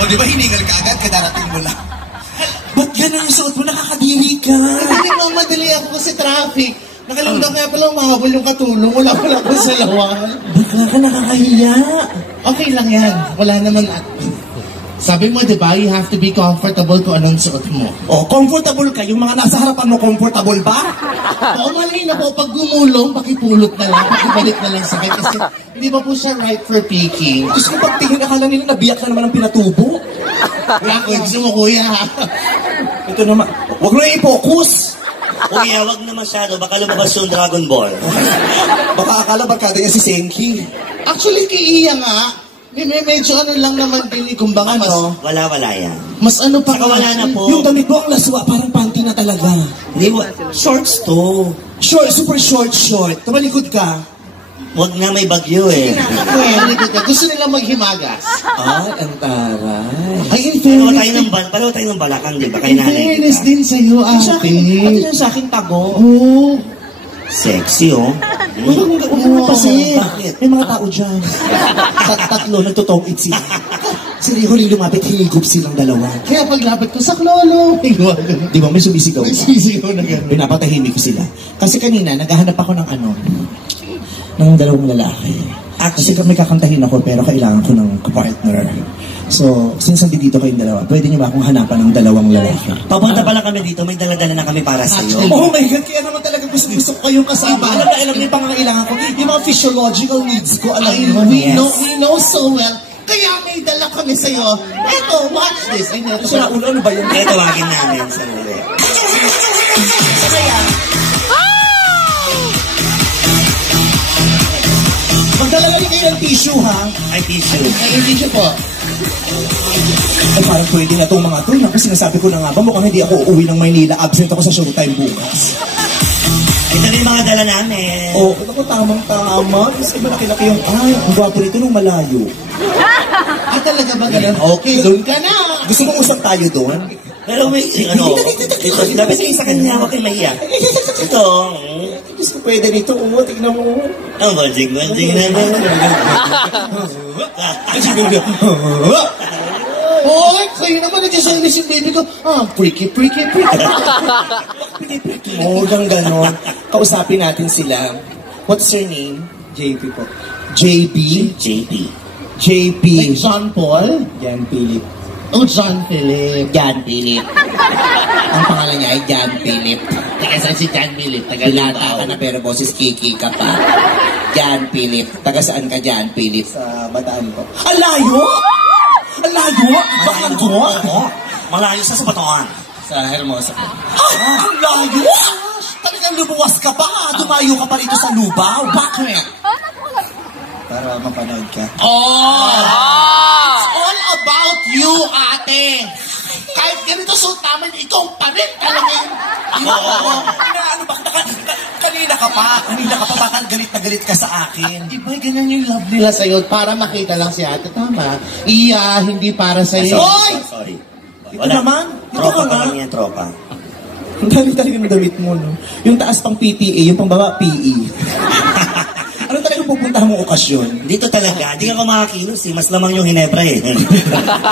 O, di ba hiningal ka agad, kadarating mo lang. Ba't ganun yung suot mo? Nakakadiri ka. Hindi mo, madali ako kasi traffic. Nakalimutan kaya pala umahabol yung katulong. Wala pala ako sa lawal. Baka ka nakakahiya. Okay lang yan. Wala naman at... Sabi mo, di ba, you have to be comfortable kung anong suot mo. Oh, comfortable ka. Yung mga nasa harapan mo, comfortable ba? Oo, malay na po. Pag gumulong, pakipulot na lang. Pakibalik na lang sa akin. Kasi hindi ba po siya right for picking? Gusto ko pagtingin, akala nila nabiyak na naman ang pinatubo. Wala ko, gusto mo, kuya. Ito naman. Huwag mo i-focus. Kuya, wag na masyado. Baka lumabas yung Dragon Ball. Baka akala barkada niya si Senki. Actually, kay Iya nga, medyo ano lang naman din, kumbaga mas... Wala yan. Mas ano pa... Saka wala na po. Yung damit mo ang laswa, parang panty na talaga. Hindi, shorts to. Short, super short. Tumalikod ka. Wag na, may bagyo eh. Gusto nila maghimagas. Ang taray. Ay, in Pareho tayo ng balakang, di ba? Kay in nanay. fairness din sa'yo, ate. Ano yan sa akin tago? Oo. Sexy, oh. Huwag mo kasi. Bakit? May mga tao dyan. Tatlo, nagtutong-it sila. Sila huling lumapit, hinigup silang dalawa. Kaya paglapit ko sa klolo. Di ba may sumisigaw? May sisigaw na gano'n. Pinapatahimik ko sila. Kasi kanina, naghahanap ako ng ng dalawang lalaki. Kasi may kakantahin ako, pero kailangan ko ng partner. So, since nandito kayong dalawa, pwede niyo ba akong hanapan ng dalawang lalaki? Papunta pala kami dito, may dala-dala na kami para sa iyo. Oh my God, kaya naman talaga gusto ko kayong kasama. Alam niyo yung pangangailangan ko. Yung mga physiological needs ko, alam niyo. We know so well. Kaya may dala kami sa'yo. Eto, watch this. Ay, neto. Ano ba yun? Kaya tawagin namin sa nila. Magdala lang kayo ng tissue, ha? Ay, tissue. Ay, hindi siya po. Ay, parang pwede na itong mga to. Naku, sinasabi ko na nga ba, mukhang hindi ako uuwi ng Maynila. Absent ako sa showtime bukas. Ito na yung mga dala namin. Oo, ako tamang-tama. Kasi malaki-laki yung, ang gwapo nito nung malayo. Talaga ba ganun? Okay, doon ka na. Gusto mo usap tayo doon? Pero may, ito, dapat kayo sa kanya, huwag kayo mahiya. Ito, Diyos ko, pwede nito. Tignan mo. ang bajing-bajing na ba? Hoy, kayo naman nagsasalis yung baby ko. Freaky. Oo, hanggang ganon. Kausapin natin sila. What's your name? JP po. JB? JP. John Paul? Jan Philip. Oh, John Philip. Jan Philip. Ang pangalan niya ay Jan Philip. Taga saan si John Philip? Taga Binata ka na pero boses Kiki ka pa. Jan Philip. Taga saan ka, Jan Philip? Sa Bataan po. Ang layo? Ang layo? Bakit ko? Malayo sa Batuan. Sa Hermosa po. Ang layo? Talagang lumuwas ka pa. Dumayo ka pa rito sa Lubao. Bakit? Para mapanood ka. It's all about you, ate. Kahit ganito suot namin, ikaw pa rin talaga yung... Ano ba? Kanina ka pa. Bakit galit na galit ka sa akin? Iba, ganun yung love nila sa'yo para makita lang si ate. Tama. Iya, hindi para sa'yo. Sorry. Ito naman. Ito Tropa ka pa nga. lang yan, tropa. Ang dami talaga ng damit mo, no? Yung taas pang PPA, yung pang baba PE. Ano talagang pupuntahan mong okasyon? Dito talaga, di ka makakilos eh. Mas lamang yung Hinebra eh.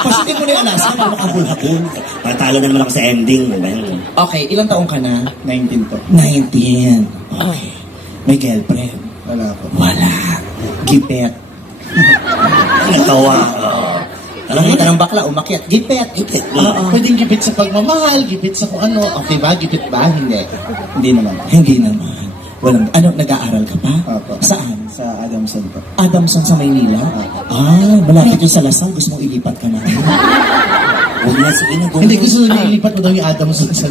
Pasitin mo na yung Alaska para makabul-habul. Matalo na naman ako sa ending. Diba? Okay, ilang taong ka na? 19 po. 19. Okay. May girlfriend? Wala po. Wala. Gipet. Natawa. Alam kita ng bakla, umakyat. Gipet. Pwedeng gipit sa pagmamahal, gipit sa kung ano. Okay ba? Gipit ba? Hindi. Hindi naman. Hindi naman. Walang, nag-aaral ka pa? Opo. Saan? Sa Adamson po. Adamson sa Maynila? Malapit yung sa Lasal. Gusto mong ilipat ka na. Huwag na, sige na. Hindi, gusto na ilipat mo daw yung Adamson sa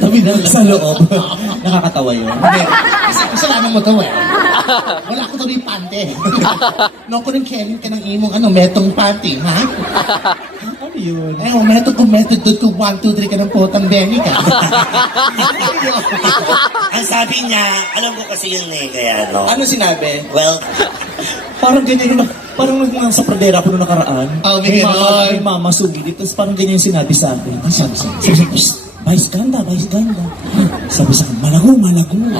tabi ng Sa loob. Nakakatawa yun. Hindi. Kasalanan mo to eh. Wala ko to yung pante. No, ko rin Kevin ka ng imong metong panty, ha? Ano yun? Eh, method doon ko 1, 2, 3 ka ng potang Benny ka. Ang sabi niya, alam ko kasi yun eh, kaya no. Ano sinabi? Well, Parang ganyan yung, parang sa pradera ko nung nakaraan. Oh, may ganon. May mama sugi dito, tapos parang ganyan yung sinabi sa akin. Sabi. Sabi, Vice ganda, Vice ganda. Sabi sa akin, malago.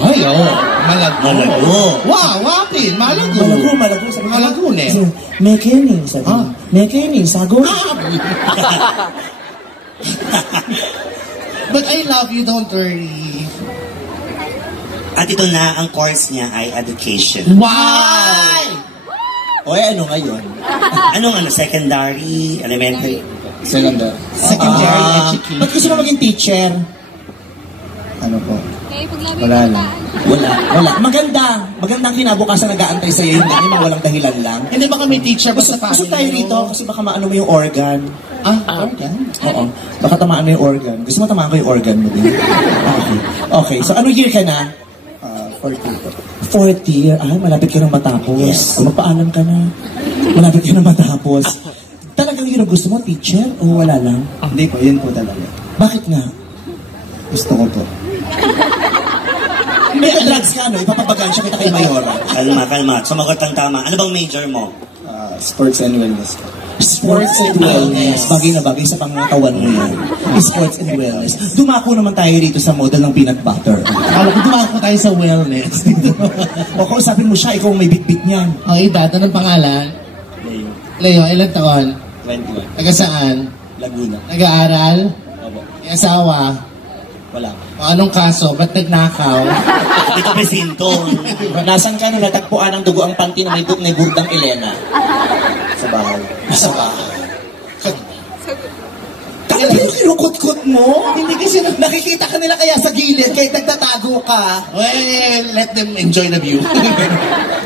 Ay, oo. Malago. Wow, wapin. Malago. Sabi ko, Malago, ne? sabi, Mekening, sabi ko. Mekening, sagot. But I love you, don't worry. At ito na, ang course niya ay education. Wow! O ano ngayon? Anong secondary, elementary? Secondary. Secondary education. Ba't gusto mo maging teacher? Ano po? Wala Wala lang. Wala. Magandang kinabukasan nag-aantay sa'yo yung ganyan, mga walang dahilan lang. Hindi ba kami teacher? Basta Gusto tayo rito kasi baka maano mo yung organ. Organ? Oo. Baka tamaan mo yung organ. Gusto mo tamaan ko yung organ mo din? Okay. So, ano year ka na? 4 po. Fourth year. Ay, malapit ka nang matapos. Yes. Magpaalam ka na. Malapit ka nang matapos. Talagang yun ang gusto mo, teacher? O wala lang? Hindi po, yun po talaga. Bakit nga? Gusto ko po. May drugs ka, no? Ipapapagansya kita kay Mayora. Kalma. Sumagot ang tama. Ano bang major mo? Sports and wellness po. Sports and wellness. Bagay na bagay sa pangatawan mo yan. Sports and wellness. Dumako naman tayo rito sa model ng peanut butter. Alam ko, dumako tayo sa wellness. O kausapin mo siya, ikaw ang may bit-bit niyan. Edad, anong pangalan? Leo. Leo, ilang taon? 21. Taga saan? Laguna. Nag-aaral? Opo. May asawa? Wala. O anong kaso? Ba't nagnakaw? Ito presinto. Nasaan ka nung natagpuan ng dugo ang panty na may burdang Elena? Sa bahay. Sa bahay. Ano yung kinukut-kut mo? Hindi kasi Nakikita ka nila kaya sa gilid kahit nagtatago ka. well, let them enjoy the view.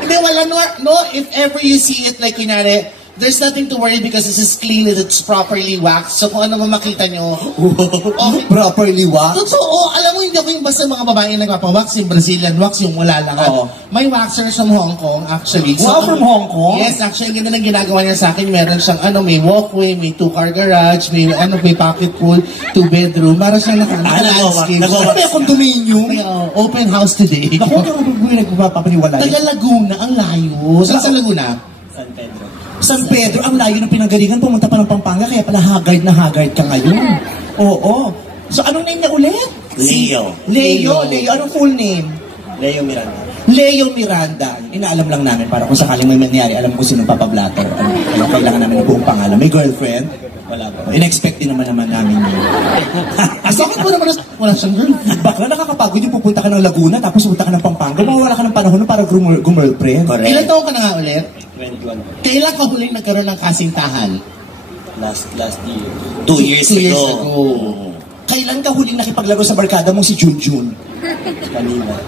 Hindi, wala no, if ever you see it like kunyari, there's nothing to worry because this is clean and it's properly waxed. So kung ano man makita nyo, okay. Properly wax? Totoo, alam mo, hindi ako yung basta mga babae nagpapawax, yung Brazilian wax, yung wala lang. Oo. May waxers from Hong Kong, actually. Wow, from Hong Kong? Yes, actually, ganda ng ginagawa niya sa akin. Meron siyang, may walkway, may 2-car garage, may pocket pool, 2-bedroom. Para siyang naka-landscape. Ano may condominium? May open house today. Ako yung nagpapapaniwala. Taga Laguna, ang layo. Saan sa Laguna? San Pedro. San Pedro, ang layo ng pinanggalingan, pumunta pa ng Pampanga, kaya pala haggard na haggard ka ngayon. Oo. So, anong name niya ulit? Leo. Leo. Anong full name? Leo Miranda. Leo Miranda. Inaalam lang namin para kung sakaling may mangyari, alam ko sinong papablatter. Ano, kailangan namin ng buong pangalan. May girlfriend? Wala po. In-expect din naman namin yun. Bakit mo naman wala siyang girlfriend? Bakla, nakakapagod yung pupunta ka ng Laguna, tapos pupunta ka ng Pampanga, mawawala ka ng panahon para gumgirlfriend. Correct. Ilan taon ka na nga ulit? 21 po. Kailan ka huling nagkaroon ng kasintahan? Last year. 2 years 2 years ago. ago. Kailan ka huling nakipaglaro sa barkada mo si Junjun? Kanina.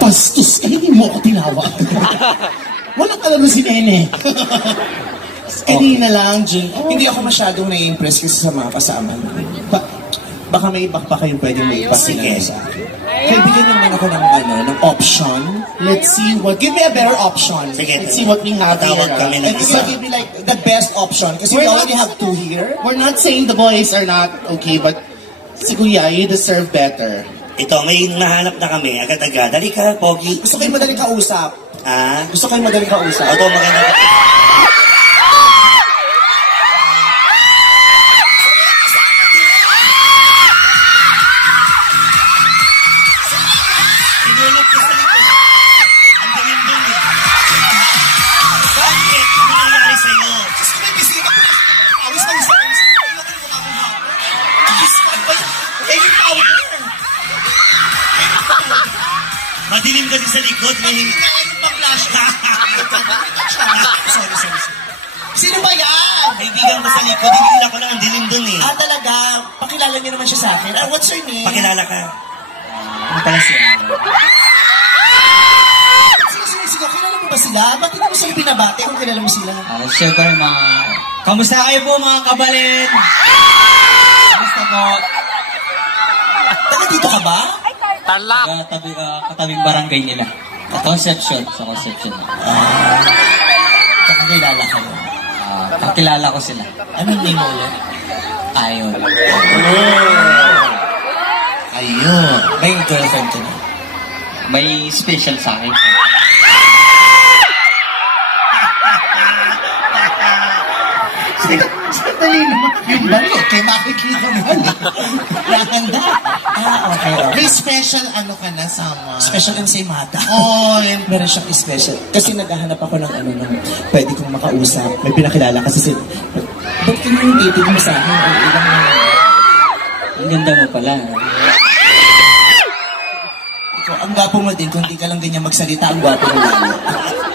Bastos ka, hindi mo ako tinawag. Walang kalaro si Nene. Kanina lang, Jun. Hindi ako masyadong nai-impress kasi sa mga kasama. Baka may iba pa kayong pwedeng may ipakilala sa akin. Kaya bigyan niyo naman ako ng option. Let's see what... Give me a better option. Sige. Let's see what we have here. Tawag kami ng And isa. give me like the best option. Kasi we We're already not- have 2 here. We're not saying the boys are not okay, but si Kuya, you deserve better. Ito, may nahanap na kami. Agad-agad. Dali ka, Pogi. Gusto kayo madaling kausap. Gusto kayo madaling kausap. Ito, maganda. Sinulog ko sa likod. Ang dangin dun eh. Bakit? Ano nangyari sa'yo? Gusto ko may bisita ko. Awis na isa. Baking powder. Madilim kasi sa likod. May Sorry. Sino ba yan? kaibigan ko sa likod. Hindi ko lang ang dilim dun eh. Talaga. Pakilala niyo naman siya sa akin. What's your name? Pakilala ka. Ano pala siya? Sige, kilala mo ba sila? Bakit hindi mo sila binabate kung kilala mo sila? Siyempre kamusta kayo po mga kabalin? Kamusta po? Taga dito ka ba? Katabing barangay nila. Conception. Kakakilala ka mo. Kakilala ko sila. Anong name mo ulit? Ayun. Ayun. May girlfriend ka na. May special sa akin. Sandali naman. yung balik, kaya makikita mo balik. Nakanda. Okay. May special ano ka na, Sama? Special ensaymada. Oh, yun. Meron siyang special. Kasi naghahanap ako ng ano, ng pwede kong makausap. May pinakilala kasi ba't ka yung dating mo sa akin? Ang ganda mo pala. Ikaw, ang gwapo mo din. Kung di ka lang ganyan magsalita, ang gwapo mo lalo.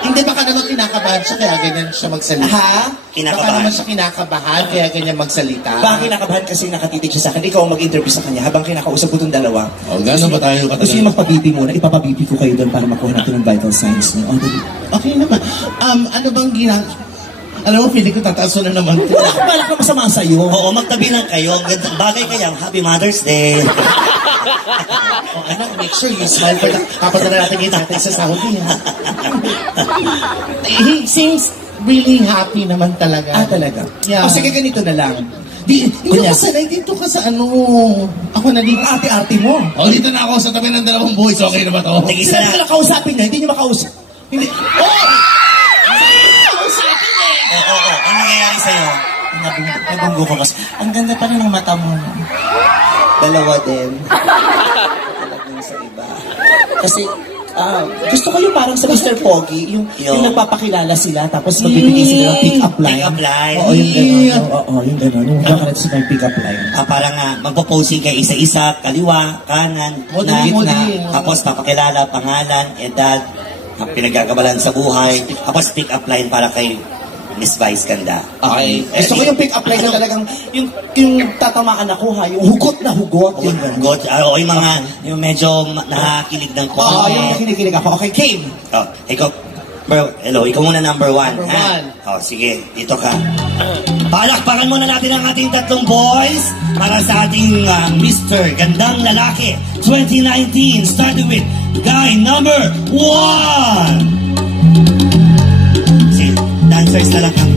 Hindi, baka naman kinakabahan siya, kaya ganyan siya magsalita. Ha? Baka naman siya kinakabahan, kaya ganyan magsalita. Baka kinakabahan kasi nakatitig siya sa akin. Ikaw ang mag-interview sa kanya habang kinakausap ko itong dalawa. Oh, gano'n ba tayo katagal? Gusto niyo magpa-BP muna? Ipapa-BP ko kayo doon para makuha natin ng vital signs niyo. Oh, dali. Okay naman. Ano bang alam mo, feeling ko tataas na naman. Wala akong balak na masama sa'yo. Oo, magtabi lang kayo. Ganda- Bagay kaya, Happy Mother's Day. Oh, anak, make sure you smile for the kapag na natin yung tatay sa Saudi, ha? He seems really happy naman talaga. Talaga? Yeah. O sige, ganito na lang. Dito ka sanay, dito ka sa ano. Ako na dito. Arte-arte mo. Oh, dito na ako sa tabi ng dalawang boys. Okay na ba to? Tig-isa Sila na. lang kausapin niya, hindi niyo makausap. Hindi. Oh! Kausapin eh! Oo. Ano nangyayari sa'yo? Nabunggo ko kasi. Ang ganda pa rin ng mata mo. Dalawa din. Talagang sa iba. Kasi, gusto ko yung parang sa Mr. Poggy, yung nagpapakilala sila, tapos magbibigay sila ng pick-up line. Pick-up line. Oo, yung gano'n. Oo, yung gano'n. Yung baka sa may pick-up line. Parang magpo-posing kayo isa-isa, kaliwa, kanan, Model. tapos papakilala, pangalan, edad, ang pinagkakabalan sa buhay, tapos pick-up line para kay Miss Vice Ganda. Okay. Gusto ko yung pick-up line na talagang, yung tatamaan ako ha, yung hugot na hugot. Yung gano'n. God, yung mga, yung medyo nakakilig ng Oo, konti. yung kinikilig ako. Okay, game. Oh, ikaw, bro, hello, ikaw muna number one. Number ha? one. Oh, sige, dito ka. Palakpakan muna natin ang ating tatlong boys para sa ating Mr. Gandang Lalaki 2019, starting with guy number 1. Si dancers na lang kami.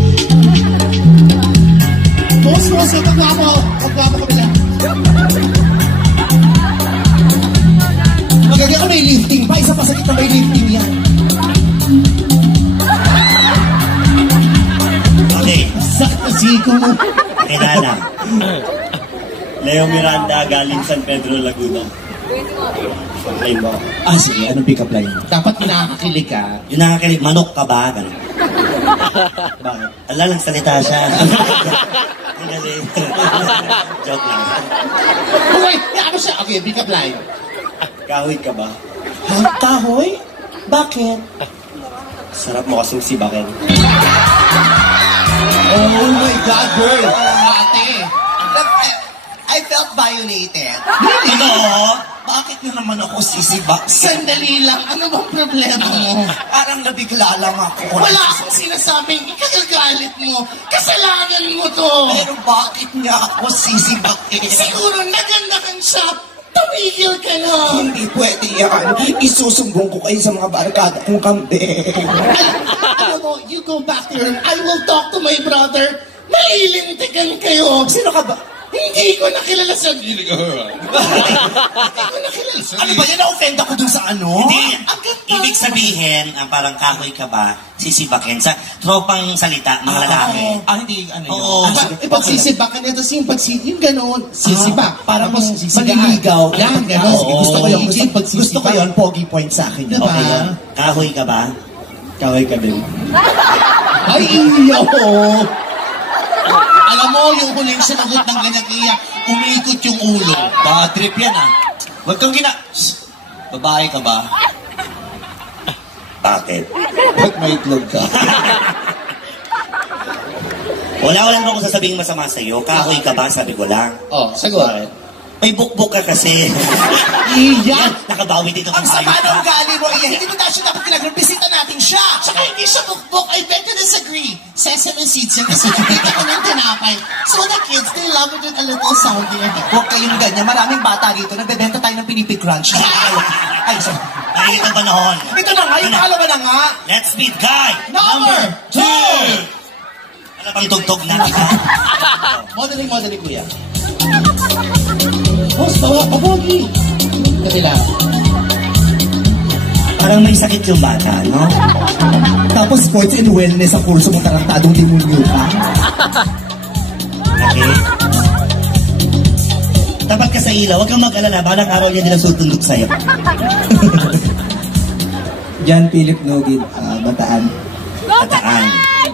Boss, pagwapo ka pala. Magagaya ko may lifting pa. Isa pa sa kita may lifting yan. Okay, Sakto siko mo. kilala. Leo Miranda, galing San Pedro, Laguna. Okay mo. Sige. Anong pick-up line? Dapat kinakakilig ka. Yung nakakilig, manok ka ba? Ganun. Bakit? Ala, nagsalita siya. Ang galing. Joke lang. Okay, ano siya? Okay, pick up line. Kahoy ka ba? Ha? Kahoy? Bakit? Sarap mo kasing sibakin. Oh my God, girl. Ate. I felt violated. Ito, Bakit nyo naman ako sisibak? Sandali lang. Ano bang problema mo? Parang nabigla lang ako. Wala akong sinasabing ikagagalit mo. Kasalanan mo to. Pero bakit niya ako sisibakin? Siguro nagandakan siya. Tumigil ka na. Hindi pwede yan. Isusumbong ko kayo sa mga barkada kong kambing. Alam mo, you go back to her. I will talk to my brother. Mailintikan kayo. Sino ka ba? Hindi ko nakilala sa Hindi ko nakilala sa Ano ba yan? Na-offend ako dun sa ano? Hindi, Ang ganda. ibig sabihin, ang parang kahoy ka ba, sisibakin. Sa tropang salita, mga lalaki. Hindi, ano yun? Oo. Ipagsisibakan niya, tapos yung gano'n, sisibak. Para Tapos mas maniligaw. Yan, gano'n. Sige, gusto ko yun. Hindi Gusto ko yun. Pogi point sa akin. Diba? Okay yun. Kahoy ka ba? Kahoy ka din. Ay, iyo! Alam mo, yung huling sinagot ng ganyan kaya, umiikot yung ulo. Bad trip yan Huwag kang Babae ka ba? Bakit? Ba't may itlog ka? Wala lang ako sasabihin masama sa'yo. Kahoy ka ba? Sabi ko lang. Oh, sagot. May bukbuk ka kasi. Iya! Nakabawi dito Ang ng sama hayop ng ka. gali mo, iya. Hindi mo tayo dapat pinagrepresenta natin siya. Tsaka hindi siya bukbok. I beg to disagree. Sesame seeds yan kasi nakita ko ng tinapay. So the kids, they love it with a little sound in their head. Huwag kayong ganyan. Maraming bata dito. Nagbebenta tayo ng pinipig crunch. Ay, sorry. Nakikita ba noon? Ito na nga. Yung pangalawa na nga. Let's meet guy Number 2! Ano bang tugtog natin? Modeling, kuya. Boss, papogi. Dali lang. Parang may sakit yung bata, no? Tapos sports and wellness sa kurso mo tarantadong demonyo ka. Okay? Tapat ka sa ilaw, huwag kang mag-alala. Balang araw yan nila tutundok sa'yo. John Philip Nogin, Bataan. Tataan.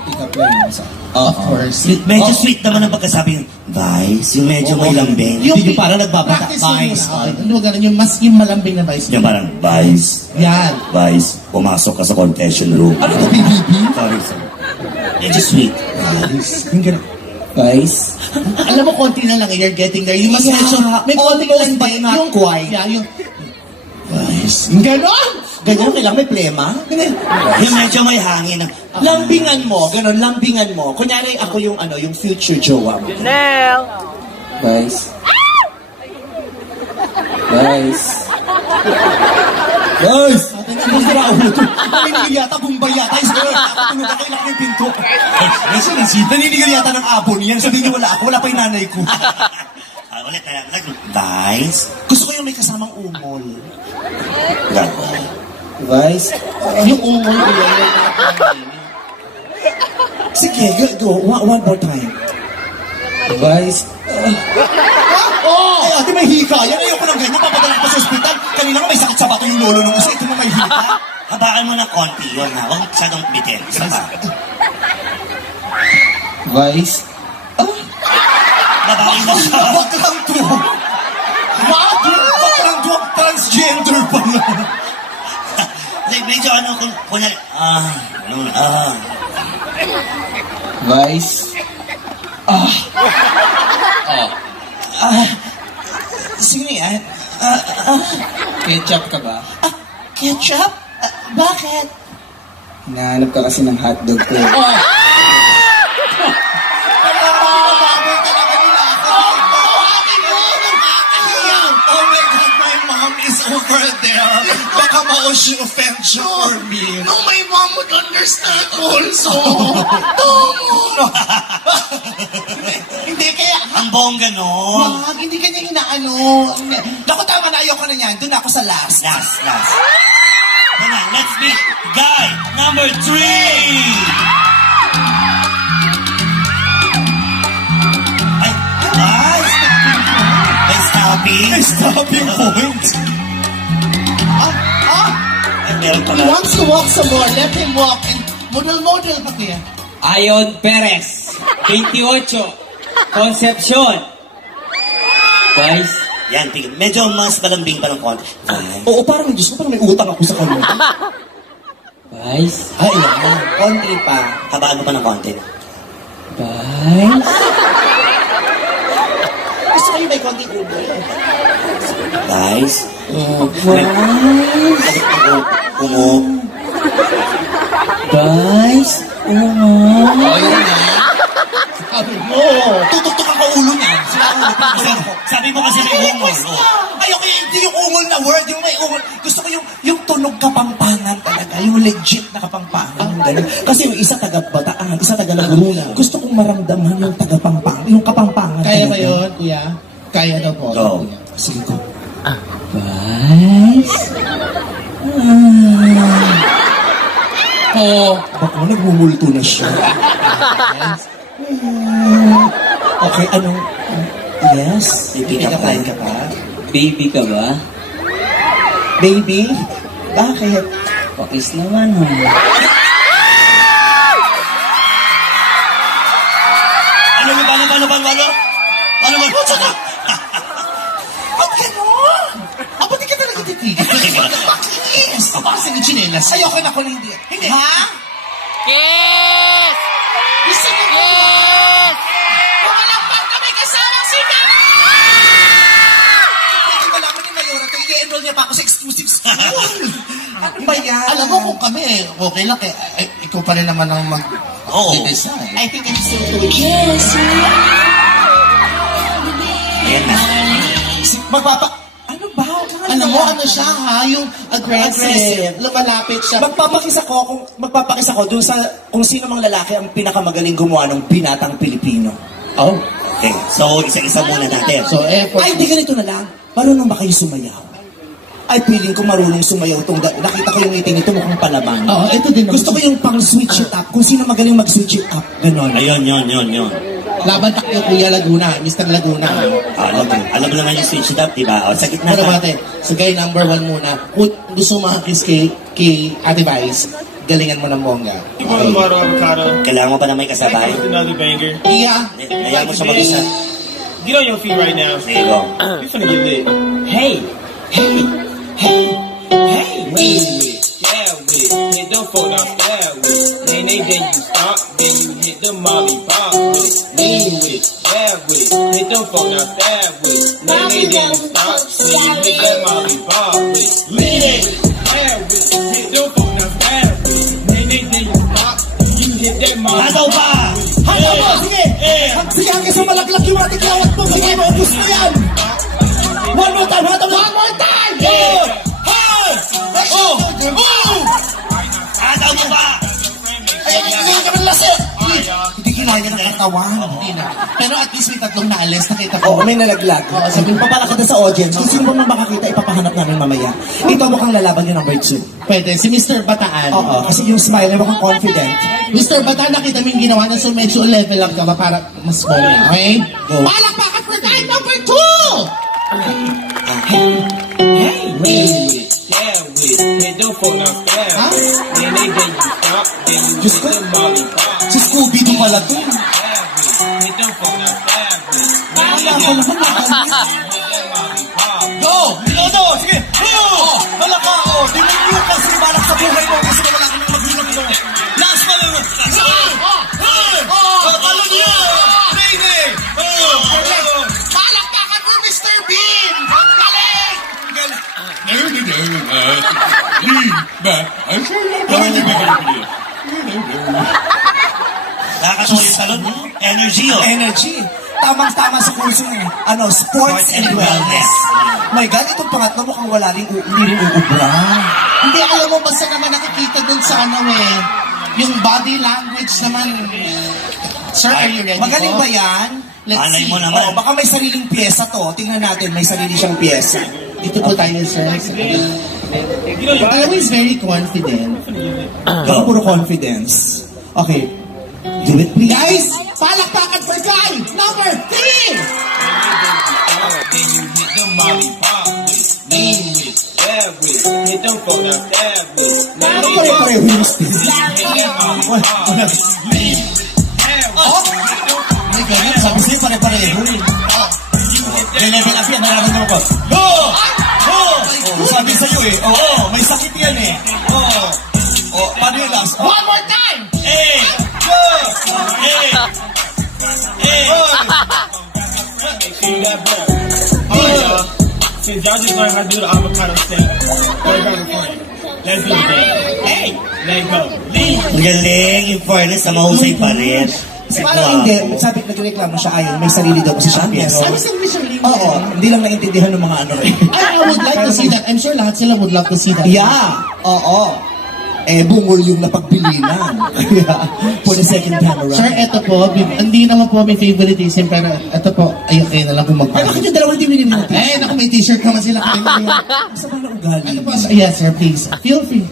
Pick up line sa... Of course. Sweet, medyo sweet naman ang pagkasabi yung Vice, yung medyo may lambing. Yung parang nagbabata. Vice. Ano ba ganun? Yung malambing na Vice. Yung parang, Vice, Yan. Vice, pumasok ka sa confession room. Ano to, BBB? Sorry, sir. Medyo sweet. Yung gano'n. Vice. Alam mo, konti na lang, you're getting there. Yung mas medyo, may konti lang but din. not Yung quite. Yeah, yung... Vice. Yung gano'n! Ganyan, kailangan may plema. Yung medyo may hangin. Lambingan mo, gano'n, lambingan mo. Kunyari ako yung yung future jowa mo. Vice. Vice. Vice! Sira ulo to. Naninigil yata, bumbay yata. Tulog ako, ilak yung pinto. Naninigil yata ng abon yan. Sabihin niyo wala ako, wala pa yung nanay ko. Ulit na lang. Vice. Gusto ko yung may kasamang umol. Gagawin. Vice. Yung umol ko yan. Sige, go. One more time. Vice. Oh! Ay, ate, may hika. Yan, ayoko ng ganyan. Papadala ko pa sa ospital. Kanina nga may sakit sa bato yung lolo ng isa. Ito na may hika. Habaan mo ng konti yun ha. Huwag masyadong bitin. Isa pa. Vice. Babae na siya. Wag lang to. Wag lang to. Transgender pa lang. Like, medyo ano, kunyari, Vice. Sino yan? Ketchup ka ba? Ketchup? Bakit? Hinahanap ka kasi ng hotdog ko. Oh my God, my mom is over there. Baka ma-she offend you for me. No, my mom would understand also. Hindi, kaya... ang bongga nun. Wag, hindi kanya inaano. Naku, tama na, ayoko na yan. Doon ako sa last. Last. Come on, let's meet guy number 3. Ay, nice. May stopping point. Ay, meron He pala. wants to walk some more. Let him walk. And model pa kaya. Ayon Perez, 28, Concepcion. Guys, Yan, tingin. Medyo mas malambing pa ng konti. Ay, Oo, parang Diyos ko, parang may utang ako sa kanya. guys, Ay, yan. Konti pa. habaan mo pa ng konti. guys. Gusto ko yung may konti ubo. Guys, Guys, Sabi mo. Tutok-tok ako ulo niya. Sila ulo pa. sabi mo kasi may humor. Ayoko hindi yung ungol na word, yung may ungol. Gusto ko yung tunog kapampangan talaga, yung legit na kapampangan. Ganun. Kasi yung isa taga-Bataan, isa taga-Laguna. Gusto kong maramdaman yung taga-pampangan, yung kapampangan. Kaya talaga. ba yun, kuya? Kaya daw po. Go. Kuya. Sige ko. guys. Oo. Baka nagmumulto na siya. Okay, anong... Yes? Pick up line ka pa? Baby ka ba? Baby? Bakit? Pakis naman ha. Ano? Ba't gano'n? Ba't di ka talaga titigil? Bakit? Bakit sa chinelas? Ayoko na ko na hindi. Hindi. Ha? Kiss! Gusto niyo po. Kiss! Pumalakpan kami kasama si Mama! Hindi ko alam ni Mayora. I-enroll niya pa ako sa exclusive school. Ano ba yan? Alam mo kung kami, okay lang. Ikaw pa rin naman ang Oo. mag-decide. I think I'm still doing Ayan na. Ano ba? Alam mo, ano siya ha? Yung aggressive. Lumalapit siya. Magpapakis ako dun sa kung sino mang lalaki ang pinakamagaling gumawa ng binatang Pilipino. Oh. Okay, so isa-isa muna natin. So, Ay, di ganito na lang. Marunong ba kayo sumayaw? Ay, feeling ko marunong sumayaw tong nakita ko yung ngiti nito mukhang palaban. Oo, ito din. Gusto ko yung pang switch it up. Kung sino magaling mag-switch it up. Ganon. Ayun, yun. Laban tayo, Kuya Laguna, Mr. Laguna. Alam mo naman yung switch it up, diba? O, sa gitna Pero ka. bate, sa guy number 1 muna, kung gusto makakis kay Ate Vice, galingan mo ng bongga. Avocado. Kailangan mo pa na may kasabay. Another banger. Iya. Hayaan mo siya mag-isa. Get on your feet right now. There you go. We finna get lit. Hey, hey, hey, hey. Lean with it, yeah with it. Hit them phone out, stab with it. Then you stop, then you hit the molly pop with it. Lean with it, yeah with it. Hit them phone out, stab with it. Then you stop, then you hit the molly pop with it. Lean with it, yeah with it. Hit them phone out, stab with it. Then you stop, you hit that molly Hataw pa! Hataw pa! Sige! Sige hanggang sa malaglag yung ating lawat mo. Sige, maubos mo yan! One more time! Hataw! One more time! Yeah! Hey! Oh! Oh! Hataw mo pa! Hindi ka man lasi! Hindi kinaya ng katawan. Hindi na. Pero at least may tatlong naalis, nakita ko. Oo, may nalaglag. Sabihin pa pala kita sa audience. Kung sino ba makakita, ipapahanap namin mamaya. Ito mukhang lalaban yung number 2. Pwede, si Mr. Bataan. Oo, kasi yung smile, mukhang confident. Mr. Bataan, nakita mo yung ginawa na so medyo level up ka ba para mas small, okay? Go. Palakpakan for guy number 2! Hey, lean with it, yeah with it. Hit them phone out, stab with it. Then you stop, then you hit the molly pop. Si Scooby-Doo pala to. Hit them phone out, stab with it. Wala ko naman nakakalimutan. Hit that molly pop. Go! Minodo! Sige! Go! Wala ka! Oh, dinigyo ka! Sige, balak sa buhay mo kasi wala ka nang maghilap mo. Last pa naman! Talo niyo! Baby! Palakpakan for Mr. Bean! Galing! Nakakasulit yung salon. Energy, oh. Energy. Tamang-tama sa kurso ng sports and wellness. My God, itong pangatlo mukhang wala rin uubra. Hindi, alam mo, basta naman nakikita dun sa yung body language naman. Sir, are you ready Magaling po? ba yan? Let's Alay see. mo naman. Oh, baka may sariling pyesa to. Tingnan natin, may sarili siyang pyesa. Dito po tayo, sir. Alam mo, he's very confident. Baka puro confidence. Okay. Do it, please. Guys, palakpakan for guy number 3! Then you hit the molly pop with it. Lean with it, yeah with it. Hit them phone out, stab with it. Then Ano you pare-pareho yung style? hit that molly pop with it. Lean with it, yeah with it. May ganyan, sabi sa'yo pare-pareho. May level up yan, nararamdaman ko. Go! Go! Sabi sa'yo may sakit yan paano yung last? One more time! Make sure you got blood. Alright, y'all. Since y'all just learned how to do the avocado steak, go grab a friend. Let's do it. Hey, let go. Lean. Ang galing, in fairness, sa mahusay pa rin. Kasi Parang hindi, sabi nagreklamo siya ayon, may sarili daw kasi siyang pyesa. Sabi sa Mr. Lee. Oo, hindi lang naintindihan ng mga I would like to see that. I'm sure lahat sila would love to see that. Yeah, oo. Bungol yung napagbilinan. For the second time around. Sir, eto po, hindi naman po may favoritism, pero eto po, ayun kayo na lang kung Ay, bakit magpapalala. yung dalawa hindi binili natin? Naku, may t-shirt naman sila. Sa mga ugali. Ito po, yes sir, please. Feel free.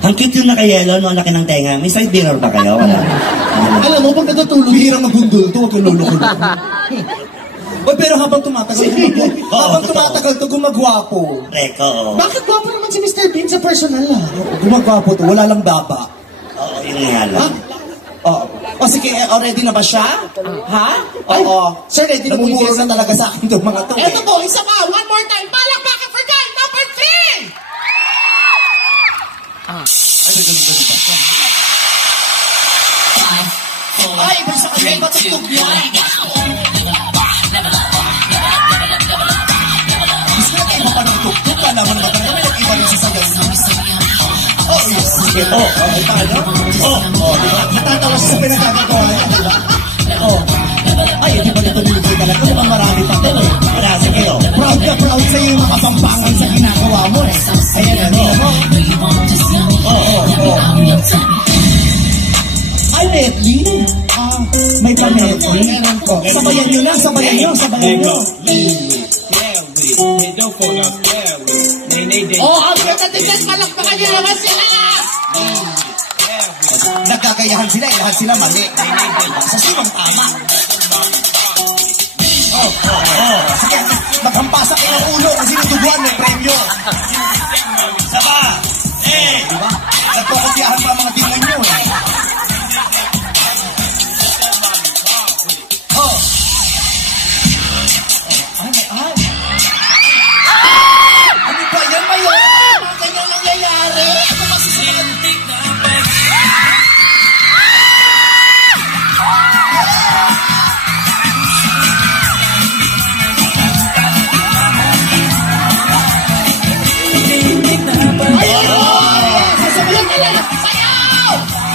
ang cute yung naka-yellow, no? Laki ng tenga. May side mirror ba kayo? Wala. Alam mo, pag natutulog, Bihirang magundol to, huwag yung lulukulo. Pero habang tumatagal, gumagwapo. Reko. bakit gwapo naman si Mr. Bean sa personal Gumagwapo to, wala lang daba. Oo, yun nga lang. O sige, ready na ba siya? Ha? Oo. Sir, ready na po yung Namumuro na talaga sa akin itong mga to. Eto po, isa pa, one more time. Palakpakan for guy number 3! Ay, iba sa kanya, iba tutog niya. Gusto natin iba pa ng tuktok, alam mo naman kami, nag-iba rin sa sagal. Yes. Sige, okay, paano? Diba? Natatawa siya sa pinagkagagawa niya, diba? Ay, hindi ba dito nilitoy talaga? Diba marami pa ito eh. Wala, sige, oh. Proud ka, proud sa'yo yung mga pampangan sa ginagawa mo eh. Ayan, ano mo? Ay, Netly! May pa-Netly? Sabayan nyo na, sabayan nyo. Hit them phone out, yeah with it. Oh, ang ganda din yan, palakpakan niyo naman sila! Nagkakaroon nagkagayahan sila, lahat sila mali. Sa sinong tama? Sige, maghampasak kayo ng ulo kung sino duguan may premyo. Saba! Diba? Nagpapatiyahan pa ang mga demonyo. Ano ba yan, Mayor? Ano ganyan nangyayari? Ano masisinantik na Sasabihin ka lang! Sayaw!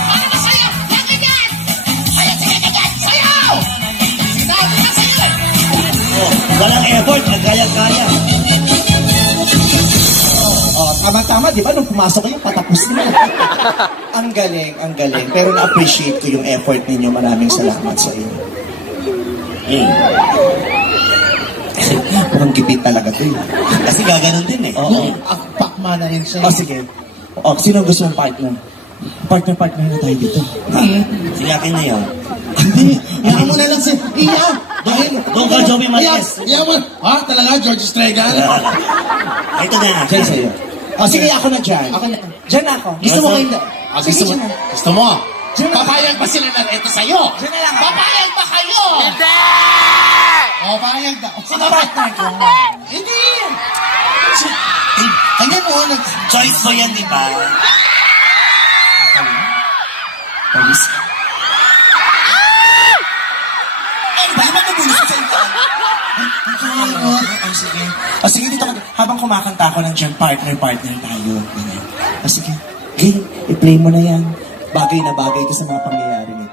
Ano na sayaw? Yan ganyan! Ayan, sige ganyan! Sayaw! Sinabi na sa'yo! Walang effort, nagkaya-kaya. Tama-tama, di ba? Nung pumasok kayo, patapos na. Ang galing. Pero na-appreciate ko yung effort ninyo. Maraming salamat sa inyo. Mukhang gipit talaga to eh. Kasi gaganon din eh. Oo. Pakma na rin siya. Sige. Sino gusto mong partner? Partner na tayo dito. Sige, akin na yun. Hindi. Iyakan mo na lang si Iya! Dahil... Doon ka, Joey Marquez. Iya mo! Ha? Talaga? George Estrega? Ito na yan. Diyan sa'yo. Sige, ako na dyan. Ako na. Dyan ako. Gusto mo kayo? Sige, Gusto mo? dyan na. Gusto mo? Diyan na. Papayag ba sila na ito sa'yo? Diyan na lang. Papayag ba kayo? Hindi! O, payag na. Sino partner ko? Hindi! Ayan mo, Choice mo yan, di ba? Paris. Ano ba? Iba nabulis sa ito. Sige. Sige, dito ka. Habang kumakanta ako ng dyan, partner tayo. Ganyan. Sige. Game, i-play mo na yan. Bagay na bagay ito sa mga pangyayari niya.